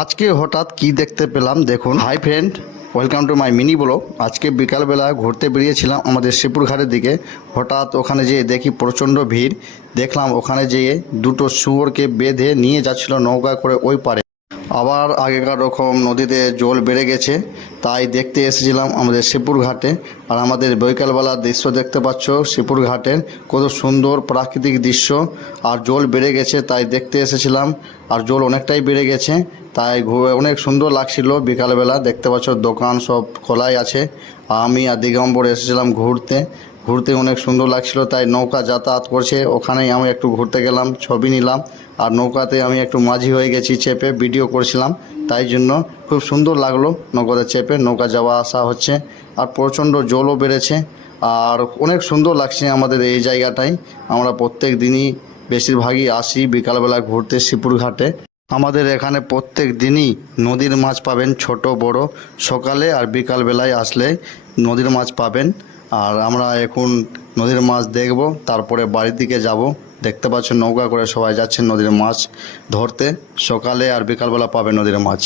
আজকে হঠাৎ কি দেখতে পেলাম? দেখুন। Hi friend welcome to my mini বলো আজকে বিকালবেলা ঘুরতে বেরিয়েছিলাম আমাদের শিবপুর ঘাটের দিকে। হঠাৎ ওখানে যেয়ে দেখি প্রচণ্ড ভিড়। দেখলাম ওখানে যেয়ে দুটো শুয়োরকে বেঁধে নিয়ে যাচ্ছিল নৌকা করে ওই পারে। আবার আগেকার রকম নদীতে জল বেড়ে গেছে, তাই দেখতে এসেছিলাম আমাদের শিবপুর ঘাটে। আর আমাদের বৈকালবেলার দৃশ্য দেখতে পাচ্ছ, শিবপুর ঘাটের কত সুন্দর প্রাকৃতিক দৃশ্য। আর জল বেড়ে গেছে, তাই দেখতে এসেছিলাম। আর জল অনেকটাই বেড়ে গেছে, তাই অনেক সুন্দর লাগছিল। বিকালবেলা দেখতে পাচ্ছ, দোকান সব খোলাই আছে। আমি আর দিগম্বর এসেছিলাম ঘুরতে। ঘুরতে অনেক সুন্দর লাগছিল, তাই নৌকা যাতায়াত করছে। ওখানেই আমি একটু ঘুরতে গেলাম, ছবি নিলাম। আর নৌকাতে আমি একটু মাঝি হয়ে গেছি চেপে, ভিডিও করছিলাম। তাই জন্য খুব সুন্দর লাগল নৌকাতে চেপে, নৌকা যাওয়া আসা হচ্ছে। আর প্রচণ্ড জলও বেড়েছে। আর অনেক সুন্দর লাগছে আমাদের এই জায়গাটাই আমরা প্রত্যেক দিনই বেশিরভাগই আসি, বিকালবেলা ঘুরতে শিপুর ঘাটে আমাদের এখানে প্রত্যেক দিনই নদীর মাছ পাবেন, ছোট, বড়। সকালে আর বিকালবেলায় আসলে নদীর মাছ পাবেন। আর আমরা এখন নদীর মাছ দেখব, তারপরে বাড়ির দিকে যাব। দেখতে পাচ্ছ নৌকা করে সবাই যাচ্ছে নদীর মাছ ধরতে। সকালে আর বিকালবেলা পাবে নদীর মাছ।